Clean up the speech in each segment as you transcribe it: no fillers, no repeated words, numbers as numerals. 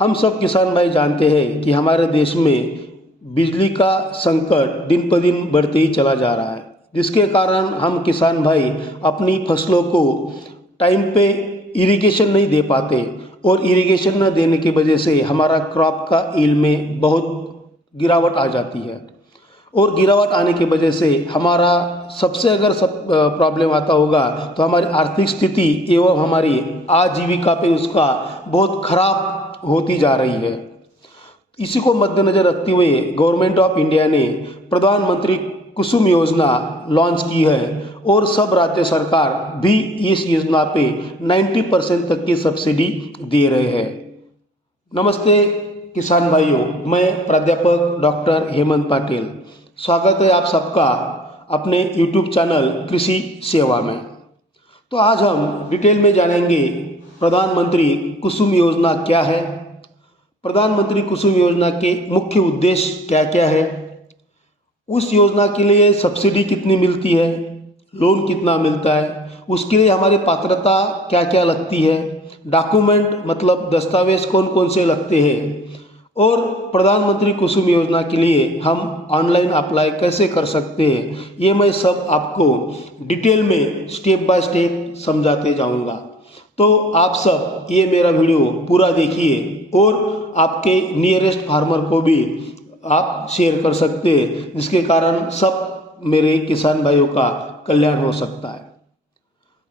हम सब किसान भाई जानते हैं कि हमारे देश में बिजली का संकट दिन पर दिन बढ़ते ही चला जा रहा है, जिसके कारण हम किसान भाई अपनी फसलों को टाइम पे इरिगेशन नहीं दे पाते और इरिगेशन न देने की वजह से हमारा क्रॉप का ईल्ड में बहुत गिरावट आ जाती है। और गिरावट आने की वजह से हमारा सबसे अगर सब प्रॉब्लम आता होगा तो हमारी आर्थिक स्थिति एवं हमारी आजीविका पे उसका बहुत खराब होती जा रही है। इसी को मद्देनज़र रखते हुए गवर्नमेंट ऑफ इंडिया ने प्रधानमंत्री कुसुम योजना लॉन्च की है और सब राज्य सरकार भी इस योजना पे 90% तक की सब्सिडी दे रहे हैं। नमस्ते किसान भाइयों, मैं प्राध्यापक डॉक्टर हेमंत पाटिल। स्वागत है आप सबका अपने YouTube चैनल कृषि सेवा में। तो आज हम डिटेल में जानेंगे प्रधानमंत्री कुसुम योजना क्या है, प्रधानमंत्री कुसुम योजना के मुख्य उद्देश्य क्या क्या है, उस योजना के लिए सब्सिडी कितनी मिलती है, लोन कितना मिलता है, उसके लिए हमारी पात्रता क्या क्या लगती है, डॉक्यूमेंट मतलब दस्तावेज कौन कौन से लगते हैं, और प्रधानमंत्री कुसुम योजना के लिए हम ऑनलाइन अप्लाई कैसे कर सकते हैं, ये मैं सब आपको डिटेल में स्टेप बाय स्टेप समझाते जाऊंगा। तो आप सब ये मेरा वीडियो पूरा देखिए और आपके नियरेस्ट फार्मर को भी आप शेयर कर सकते हैं, जिसके कारण सब मेरे किसान भाइयों का कल्याण हो सकता है।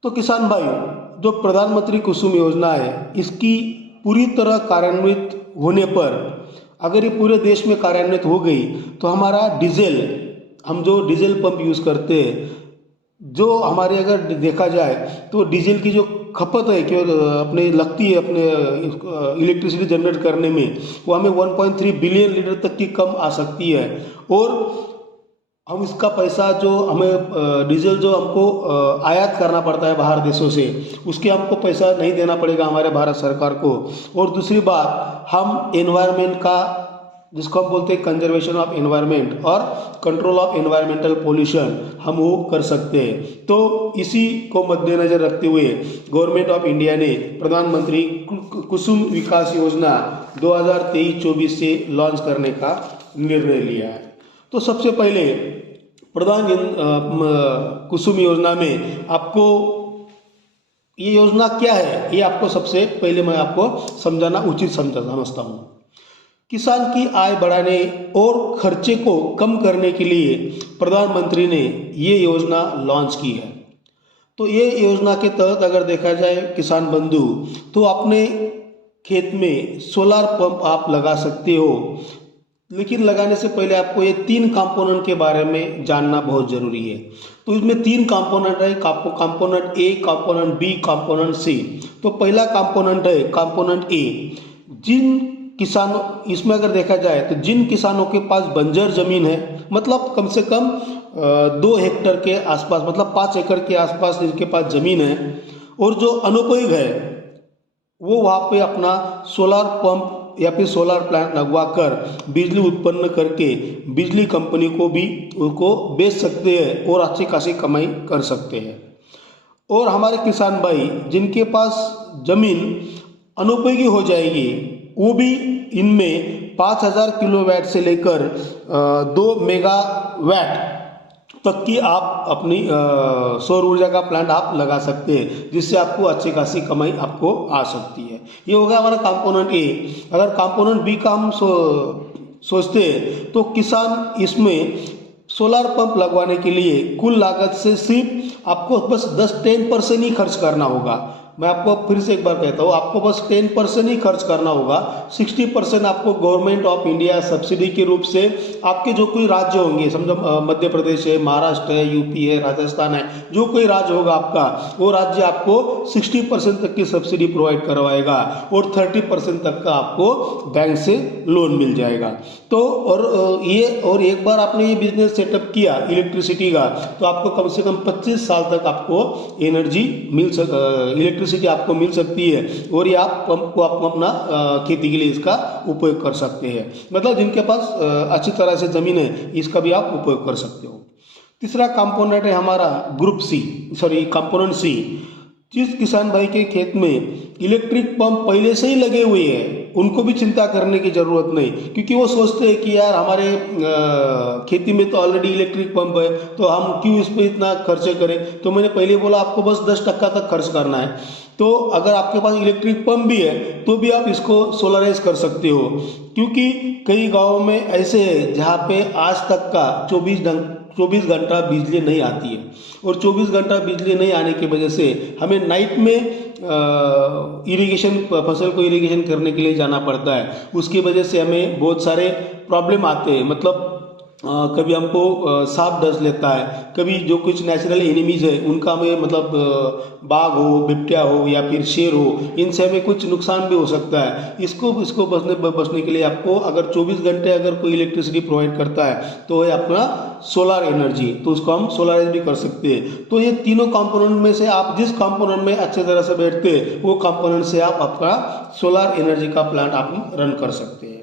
तो किसान भाइयों, जो प्रधानमंत्री कुसुम योजना है, इसकी पूरी तरह कार्यान्वित होने पर, अगर ये पूरे देश में कार्यान्वित हो गई तो हमारा डीजल, हम जो डीजल पंप यूज़ करते हैं, जो हमारे अगर देखा जाए तो डीजल की जो खपत है कि अपने लगती है अपने इलेक्ट्रिसिटी जनरेट करने में, वो हमें 1.3 बिलियन लीटर तक की कम आ सकती है। और हम इसका पैसा जो हमें डीजल जो हमको आयात करना पड़ता है बाहर देशों से, उसके हमको पैसा नहीं देना पड़ेगा हमारे भारत सरकार को। और दूसरी बात, हम एनवायरनमेंट का, जिसको हम बोलते हैं कंजर्वेशन ऑफ एनवायरनमेंट और कंट्रोल ऑफ एनवायरमेंटल पोल्यूशन, हम वो कर सकते हैं। तो इसी को मद्देनजर रखते हुए गवर्नमेंट ऑफ इंडिया ने प्रधानमंत्री कुसुम विकास योजना 2023-24 से लॉन्च करने का निर्णय लिया है। तो सबसे पहले कुसुम योजना में आपको ये योजना क्या है, ये आपको सबसे पहले मैं आपको समझाना उचित समझता हूँ। किसान की आय बढ़ाने और खर्चे को कम करने के लिए प्रधानमंत्री ने ये योजना लॉन्च की है। तो ये योजना के तहत अगर देखा जाए किसान बंधु, तो अपने खेत में सोलर पंप आप लगा सकते हो, लेकिन लगाने से पहले आपको ये 3 कंपोनेंट के बारे में जानना बहुत ज़रूरी है। तो इसमें 3 कंपोनेंट है, component A, component B, component C. तो पहला कंपोनेंट है कंपोनेंट ए। जिन किसानों, इसमें अगर देखा जाए तो जिन किसानों के पास बंजर जमीन है, मतलब कम से कम 2 हेक्टेयर के आसपास, मतलब 5 एकड़ के आसपास जिनके पास जमीन है, और जो अनुपयोगी है वो वहाँ पे अपना सोलर पंप या फिर सोलर प्लांट लगवा कर बिजली उत्पन्न करके बिजली कंपनी को भी उनको बेच सकते हैं और अच्छी खासी कमाई कर सकते हैं। और हमारे किसान भाई जिनके पास जमीन अनुपयोगी हो जाएगी, वो भी इनमें 5000 किलोवाट से लेकर 2 मेगावाट तक की आप अपनी सौर ऊर्जा का प्लांट आप लगा सकते हैं, जिससे आपको अच्छी खासी कमाई आपको आ सकती है। ये हो गया हमारा कंपोनेंट ए। अगर कंपोनेंट बी का हम सोचते हैं तो किसान इसमें सोलर पंप लगवाने के लिए कुल लागत से सिर्फ आपको बस 10% ही खर्च करना होगा। मैं आपको फिर से एक बार कहता हूँ, आपको बस 10% ही खर्च करना होगा। 60% आपको गवर्नमेंट ऑफ इंडिया सब्सिडी के रूप से आपके जो कोई राज्य होंगे, समझो मध्य प्रदेश है, महाराष्ट्र है, यूपी है, राजस्थान है, जो कोई राज्य होगा आपका, वो राज्य आपको 60% तक की सब्सिडी प्रोवाइड करवाएगा और 30% तक का आपको बैंक से लोन मिल जाएगा। तो और एक बार आपने ये बिजनेस सेटअप किया इलेक्ट्रिसिटी का, तो आपको कम से कम 25 साल तक आपको एनर्जी इलेक्ट्रिसिटी आपको मिल सकती है, और ये आप पंप को आप अपना खेती के लिए इसका उपयोग कर सकते हैं। मतलब जिनके पास अच्छी तरह से जमीन है, इसका भी आप उपयोग कर सकते हो। तीसरा कंपोनेंट है हमारा कंपोनेंट सी। जिस किसान भाई के खेत में इलेक्ट्रिक पंप पहले से ही लगे हुए हैं, उनको भी चिंता करने की ज़रूरत नहीं, क्योंकि वो सोचते हैं कि यार हमारे खेती में तो ऑलरेडी इलेक्ट्रिक पंप है, तो हम क्यों इस पर इतना खर्चे करें। तो मैंने पहले बोला आपको बस 10% तक खर्च करना है। तो अगर आपके पास इलेक्ट्रिक पंप भी है तो भी आप इसको सोलराइज कर सकते हो, क्योंकि कई गाँव में ऐसे है जहाँ पे आज तक का 24 घंटा बिजली नहीं आती है, और 24 घंटा बिजली नहीं आने की वजह से हमें नाइट में इरिगेशन फसल को इरिगेशन करने के लिए जाना पड़ता है। उसकी वजह से हमें बहुत सारे प्रॉब्लम आते हैं, मतलब कभी हमको सांप डस लेता है, कभी जो कुछ नेचुरल एनिमीज है उनका हमें मतलब बाघ हो, बिबटिया हो या फिर शेर हो, इनसे हमें कुछ नुकसान भी हो सकता है। इसको बचने के लिए आपको अगर 24 घंटे अगर कोई इलेक्ट्रिसिटी प्रोवाइड करता है तो है अपना सोलर एनर्जी, तो उसको हम सोलराइज भी कर सकते हैं। तो ये तीनों कंपोनेंट में से आप जिस कंपोनेंट में अच्छे तरह से बैठते हैं वो कंपोनेंट से आप आपका सोलर एनर्जी का प्लांट आप रन कर सकते हैं।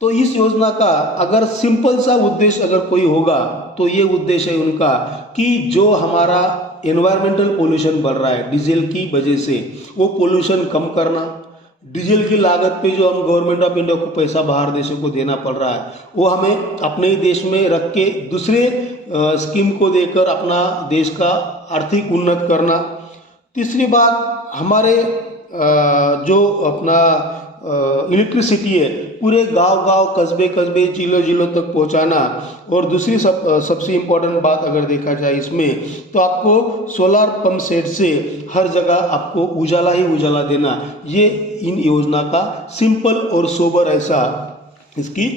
तो इस योजना का अगर सिंपल सा उद्देश्य अगर कोई होगा तो ये उद्देश्य है उनका कि जो हमारा एनवायरमेंटल पोल्यूशन बढ़ रहा है डीजल की वजह से, वो पोल्यूशन कम करना। डीजल की लागत पे जो हम गवर्नमेंट ऑफ इंडिया को पैसा बाहर देशों को देना पड़ रहा है, वो हमें अपने ही देश में रख के दूसरे स्कीम को देकर अपना देश का आर्थिक उन्नत करना। तीसरी बात, हमारे जो अपना इलेक्ट्रिसिटी है पूरे गांव-गांव, कस्बे-कस्बे, जिलों तक पहुंचाना। और दूसरी सबसे इम्पोर्टेंट बात अगर देखा जाए इसमें, तो आपको सोलर पंप सेट से हर जगह आपको उजाला ही उजाला देना, ये इन योजना का सिंपल और सोबर ऐसा इसकी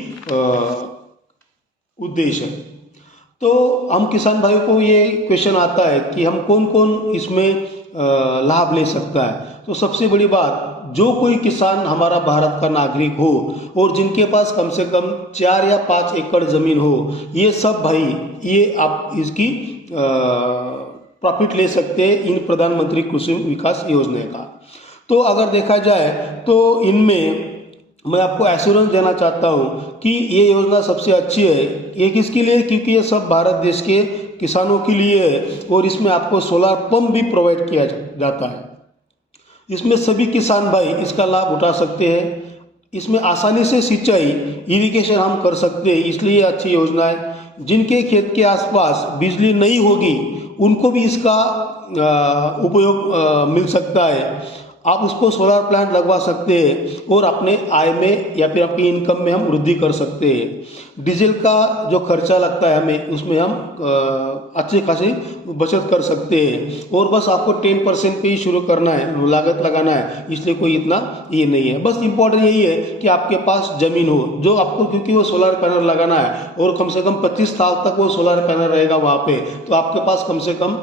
उद्देश्य है। तो हम किसान भाइयों को ये क्वेश्चन आता है कि हम कौन कौन इसमें लाभ ले सकता है। तो सबसे बड़ी बात, जो कोई किसान हमारा भारत का नागरिक हो और जिनके पास कम से कम 4 या 5 एकड़ ज़मीन हो, ये सब भाई ये आप इसकी प्रॉफिट ले सकते हैं इन प्रधानमंत्री कृषि विकास योजना का। तो अगर देखा जाए तो इनमें मैं आपको एश्योरेंस देना चाहता हूँ कि ये योजना सबसे अच्छी है। ये किसके लिए? क्योंकि ये सब भारत देश के किसानों के लिए है और इसमें आपको सोलर पंप भी प्रोवाइड किया जाता है। इसमें सभी किसान भाई इसका लाभ उठा सकते हैं। इसमें आसानी से सिंचाई, इरिगेशन हम कर सकते हैं, इसलिए अच्छी योजना है। जिनके खेत के आसपास बिजली नहीं होगी उनको भी इसका उपयोग मिल सकता है। आप उसको सोलर प्लांट लगवा सकते हैं और अपने आय में या फिर अपनी इनकम में हम वृद्धि कर सकते हैं। डीजल का जो खर्चा लगता है हमें, उसमें हम अच्छी खासी बचत कर सकते हैं। और बस आपको 10% पे ही शुरू करना है, लागत लगाना है, इसलिए कोई इतना ये नहीं है। बस इम्पोर्टेंट यही है कि आपके पास ज़मीन हो जो आपको, क्योंकि वो सोलर पैनल लगाना है और कम से कम 25 साल तक वो सोलर पैनल रहेगा वहाँ पे, तो आपके पास कम से कम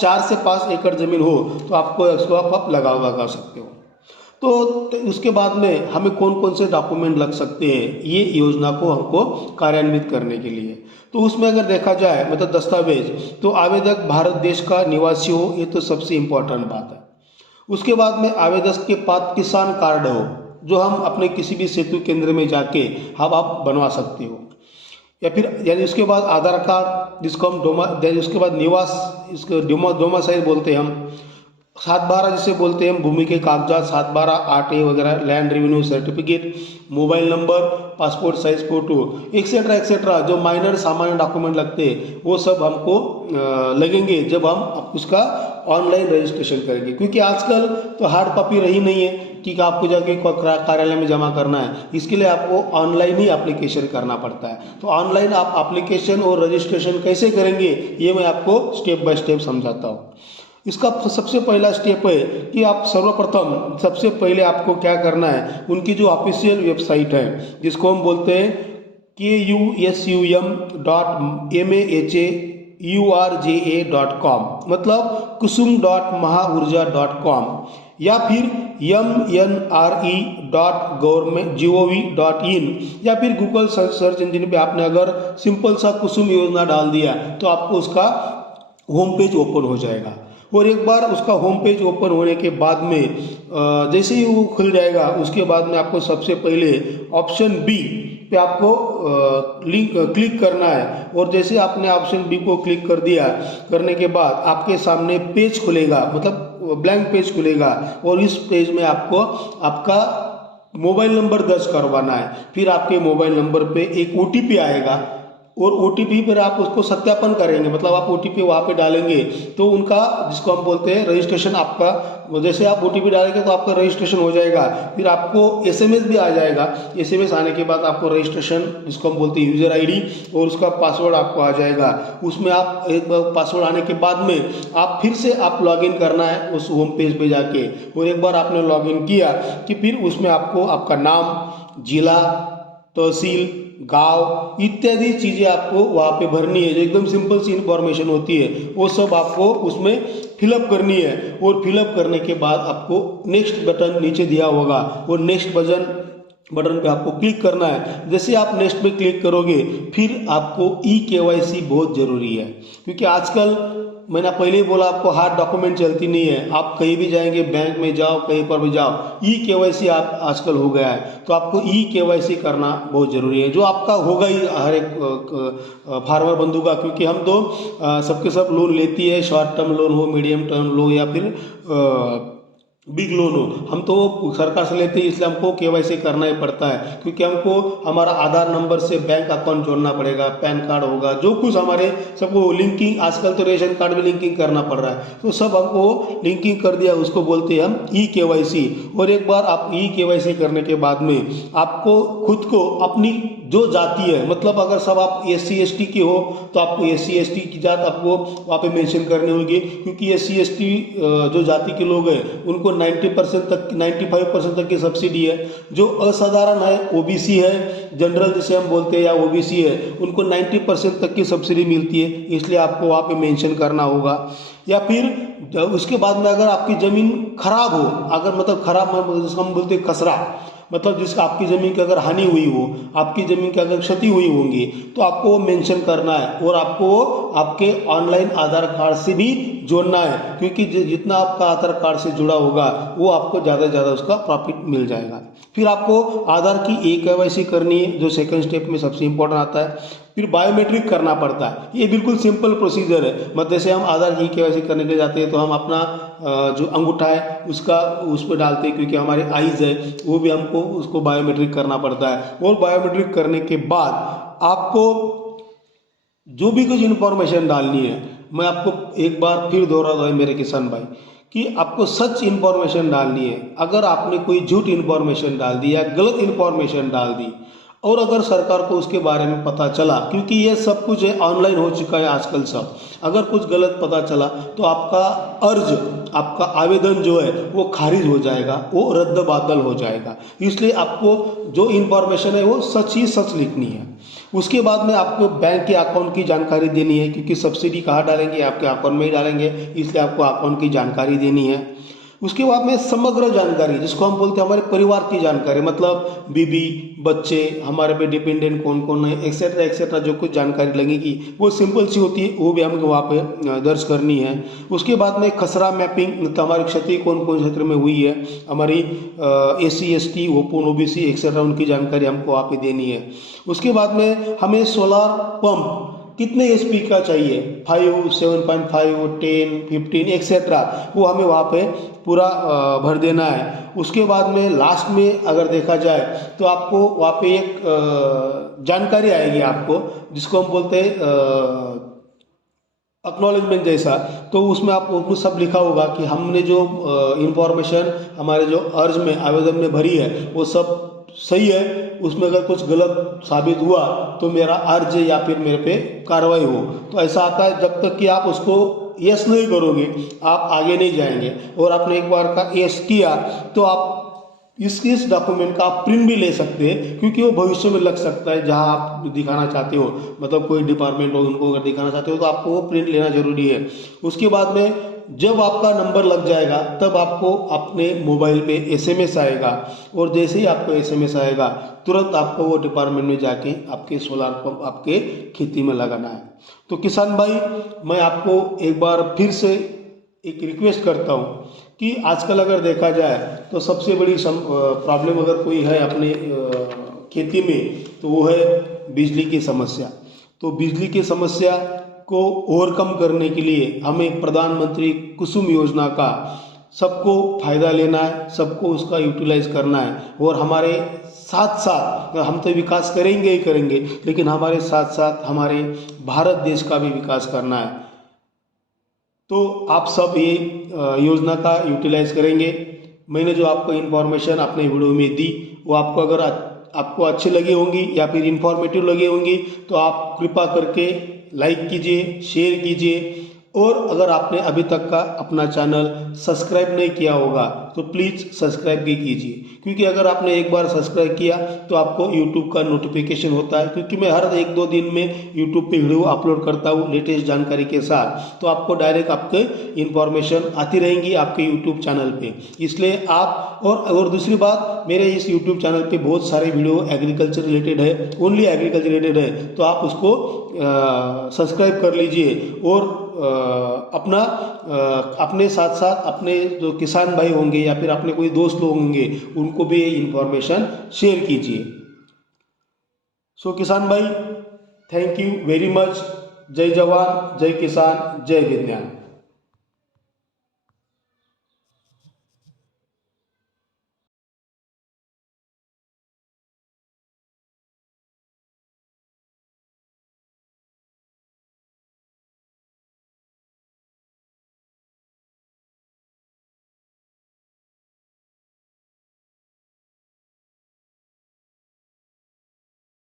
4 से 5 एकड़ ज़मीन हो तो आपको इसको आप लगा सकते हो। तो उसके बाद में हमें कौन कौन से डॉक्यूमेंट लग सकते हैं ये योजना को हमको कार्यान्वित करने के लिए। तो उसमें अगर देखा जाए मतलब दस्तावेज, तो आवेदक भारत देश का निवासी हो, ये तो सबसे इम्पोर्टेंट बात है। उसके बाद में आवेदक के पास किसान कार्ड हो, जो हम अपने किसी भी सेतु केंद्र में जाके आप बनवा सकते हो। या फिर यानी उसके बाद आधार कार्ड, जिसको हम उसके बाद निवास, इसको डोमासाइल बोलते हैं हम। 7/12 जिसे बोलते हैं हम, भूमि के कागजात 7/12, 8A वगैरह, land revenue certificate, mobile number, passport size photo, etcetera etcetera जो माइनर सामान्य डॉक्यूमेंट लगते हैं वो सब हमको लगेंगे जब हम उसका ऑनलाइन रजिस्ट्रेशन करेंगे। क्योंकि आजकल तो हार्ड कॉपी रही नहीं है कि आपको जाके कार्यालय में जमा करना है, इसके लिए आपको ऑनलाइन ही एप्लीकेशन करना पड़ता है। तो ऑनलाइन आप एप्लीकेशन और रजिस्ट्रेशन कैसे करेंगे ये मैं आपको स्टेप बाय स्टेप समझाता हूँ। इसका सबसे पहला स्टेप है कि आप सर्वप्रथम सबसे पहले आपको क्या करना है, उनकी जो ऑफिशियल वेबसाइट है जिसको हम बोलते हैं kusum.mahaurja.com, मतलब kusum.mahaurja.com, या फिर mnre.gov.in, या फिर गूगल सर्च इंजन पे आपने अगर सिंपल सा कुसुम योजना डाल दिया तो आपको उसका होम पेज ओपन हो जाएगा। और एक बार उसका होम पेज ओपन होने के बाद में जैसे ही वो खुल जाएगा, उसके बाद में आपको सबसे पहले ऑप्शन बी पे आपको क्लिक करना है। और जैसे आपने ऑप्शन बी को क्लिक कर दिया, करने के बाद आपके सामने पेज खुलेगा, मतलब ब्लैंक पेज खुलेगा और इस पेज में आपको आपका मोबाइल नंबर दर्ज करवाना है। फिर आपके मोबाइल नंबर पे एक OTP आएगा और OTP पर आप उसको सत्यापन करेंगे, मतलब आप OTP वहाँ पे डालेंगे तो उनका, जिसको हम बोलते हैं रजिस्ट्रेशन, आपका जैसे आप OTP डालेंगे तो आपका रजिस्ट्रेशन हो जाएगा। फिर आपको SMS भी आ जाएगा। SMS आने के बाद आपको रजिस्ट्रेशन, जिसको हम बोलते हैं यूज़र ID, और उसका पासवर्ड आपको आ जाएगा। उसमें आप एक बार पासवर्ड आने के बाद में आप फिर से आप लॉगिन करना है उस होम पेज पे जाके, और एक बार आपने लॉगिन किया कि फिर उसमें आपको आपका नाम, जिला, तहसील, गांव इत्यादि चीज़ें आपको वहाँ पे भरनी है। जो एकदम सिंपल सी इन्फॉर्मेशन होती है वो सब आपको उसमें फिलअप करनी है। और फिलअप करने के बाद आपको नेक्स्ट बटन नीचे दिया होगा, और नेक्स्ट बटन पे आपको क्लिक करना है। जैसे आप नेक्स्ट पे क्लिक करोगे फिर आपको eKYC बहुत ज़रूरी है, क्योंकि आजकल मैंने पहले ही बोला आपको हार्ड डॉक्यूमेंट चलती नहीं है। आप कहीं भी जाएंगे, बैंक में जाओ, कहीं पर भी जाओ, eKYC आप आजकल हो गया है, तो आपको eKYC करना बहुत ज़रूरी है, जो आपका होगा ही हर एक फार्मर बंधु का। क्योंकि हम तो सबके सब लोन लेती है, शॉर्ट टर्म लोन हो, मीडियम टर्म लोन या फिर बिग लोन हो, हम तो वो सरकार से लेते हैं, इसलिए हमको KYC करना ही पड़ता है। क्योंकि हमको हमारा आधार नंबर से बैंक अकाउंट जोड़ना पड़ेगा, पैन कार्ड होगा, जो कुछ हमारे सबको लिंकिंग, आजकल तो रेशन कार्ड भी लिंकिंग करना पड़ रहा है, तो सब हमको लिंकिंग कर दिया, उसको बोलते हैं हम eKYC। और एक बार आप eKYC करने के बाद में आपको खुद को अपनी जो जाति है, मतलब अगर सब आप SC ST के हो तो आपको SC ST की जात आपको वहाँ पे मेंशन करनी होगी। क्योंकि SC ST जो जाति के लोग हैं उनको 90% तक 95% तक की सब्सिडी है। जो असाधारण है, OBC है, जनरल जिसे हम बोलते हैं या OBC है, उनको 90% तक की सब्सिडी मिलती है, इसलिए आपको वहाँ पे मेंशन करना होगा। या फिर उसके बाद में अगर आपकी ज़मीन खराब हो, अगर मतलब खराब जिसको हम बोलते हैं खसरा, मतलब जिसका आपकी ज़मीन की अगर हानि हुई हो, आपकी ज़मीन की अगर क्षति हुई होगी, तो आपको वो मेंशन करना है, और आपको वो आपके ऑनलाइन आधार कार्ड से भी जोड़ना है। क्योंकि जितना आपका आधार कार्ड से जुड़ा होगा वो आपको ज़्यादा से ज़्यादा उसका प्रॉफिट मिल जाएगा। फिर आपको आधार की eKYC करनी है, जो सेकंड स्टेप में सबसे इम्पोर्टेंट आता है। फिर बायोमेट्रिक करना पड़ता है। ये बिल्कुल सिंपल प्रोसीजर है। मतलब जैसे हम आधार की eKYC करने के लिए जाते हैं तो हम अपना जो अंगूठा है उसका उस पर डालते हैं, क्योंकि हमारे आईज है वो भी हमको उसको बायोमेट्रिक करना पड़ता है। और बायोमेट्रिक करने के बाद आपको जो भी कुछ इन्फॉर्मेशन डालनी है, मैं आपको एक बार फिर दोहरा दूँ मेरे किसान भाई, कि आपको सच इन्फॉर्मेशन डालनी है। अगर आपने कोई झूठ इन्फॉर्मेशन डाल दी या गलत इन्फॉर्मेशन डाल दी, और अगर सरकार को उसके बारे में पता चला, क्योंकि ये सब कुछ ऑनलाइन हो चुका है आजकल सब, अगर कुछ गलत पता चला तो आपका अर्ज, आपका आवेदन जो है वो खारिज हो जाएगा, वो रद्द बातल हो जाएगा। इसलिए आपको जो इन्फॉर्मेशन है वो सच ही सच लिखनी है। उसके बाद में आपको बैंक के अकाउंट की जानकारी देनी है, क्योंकि सब्सिडी कहाँ डालेंगे, आपके अकाउंट में ही डालेंगे, इसलिए आपको अकाउंट की जानकारी देनी है। उसके बाद में समग्र जानकारी, जिसको हम बोलते हैं हमारे परिवार की जानकारी, मतलब बीबी, बच्चे, हमारे पे डिपेंडेंट कौन कौन है, एक्सेट्रा एक्सेट्रा, जो कुछ जानकारी लगेगी वो सिंपल सी होती है, वो भी हमें वहाँ पे दर्ज करनी है। उसके बाद में खसरा मैपिंग, तो हमारी क्षति कौन कौन क्षेत्र में हुई है, हमारी SC ST open OBC etcetera, उनकी जानकारी हमको वहाँ पे देनी है। उसके बाद में हमें सोलार पंप कितने HP का चाहिए, 5, 7.5, 10, 15 एक्सेट्रा, वो हमें वहाँ पे पूरा भर देना है। उसके बाद में लास्ट में अगर देखा जाए तो आपको वहाँ पे एक जानकारी आएगी आपको, जिसको हम बोलते हैं एक्नॉलेजमेंट जैसा। तो उसमें आपको सब लिखा होगा कि हमने जो इन्फॉर्मेशन हमारे जो अर्ज में, आवेदन में भरी है वो सब सही है। उसमें अगर कुछ गलत साबित हुआ तो मेरा अर्ज या फिर मेरे पे कार्रवाई हो। तो ऐसा आता है, जब तक कि आप उसको यस नहीं करोगे आप आगे नहीं जाएंगे। और आपने एक बार का यस किया तो आप इस डॉक्यूमेंट का आप प्रिंट भी ले सकते हैं, क्योंकि वो भविष्य में लग सकता है जहां आप दिखाना चाहते हो, मतलब कोई डिपार्टमेंट हो उनको अगर दिखाना चाहते हो तो आपको वो प्रिंट लेना जरूरी है। उसके बाद में जब आपका नंबर लग जाएगा तब आपको अपने मोबाइल पे SMS आएगा, और जैसे ही आपको SMS आएगा तुरंत आपको वो डिपार्टमेंट में जाके आपके सोलार पंप आपके खेती में लगाना है। तो किसान भाई, मैं आपको एक बार फिर से एक रिक्वेस्ट करता हूँ कि आजकल अगर देखा जाए तो सबसे बड़ी प्रॉब्लम अगर कोई है अपने खेती में तो वो है बिजली की समस्या। तो बिजली की समस्या को ओवरकम करने के लिए हमें प्रधानमंत्री कुसुम योजना का सबको फ़ायदा लेना है, सबको उसका यूटिलाइज करना है। और हमारे साथ साथ हम तो विकास करेंगे ही करेंगे, लेकिन हमारे साथ साथ हमारे भारत देश का भी विकास करना है। तो आप सब ये योजना का यूटिलाइज करेंगे। मैंने जो आपको इन्फॉर्मेशन अपने वीडियो में दी वो आपको अगर आपको अच्छी लगी होंगी या फिर इन्फॉर्मेटिव लगी होंगी तो आप कृपा करके लाइक कीजिए, शेयर कीजिए। और अगर आपने अभी तक का अपना चैनल सब्सक्राइब नहीं किया होगा तो प्लीज़ सब्सक्राइब भी कीजिए, क्योंकि अगर आपने एक बार सब्सक्राइब किया तो आपको यूट्यूब का नोटिफिकेशन होता है, क्योंकि मैं हर 1-2 दिन में यूट्यूब पे वीडियो अपलोड करता हूँ लेटेस्ट जानकारी के साथ। तो आपको डायरेक्ट आपके इन्फॉर्मेशन आती रहेंगी आपके यूट्यूब चैनल पे। इसलिए आप और दूसरी बात, मेरे इस यूट्यूब चैनल पे बहुत सारे वीडियो एग्रीकल्चर रिलेटेड है, ओनली एग्रीकल्चर रिलेटेड है, तो आप उसको सब्सक्राइब कर लीजिए। और अपने साथ साथ अपने जो किसान भाई होंगे या फिर अपने कोई दोस्त लोग होंगे उनको भी ये इन्फॉर्मेशन शेयर कीजिए। सो किसान भाई, थैंक यू वेरी मच। जय जवान, जय किसान, जय विज्ञान।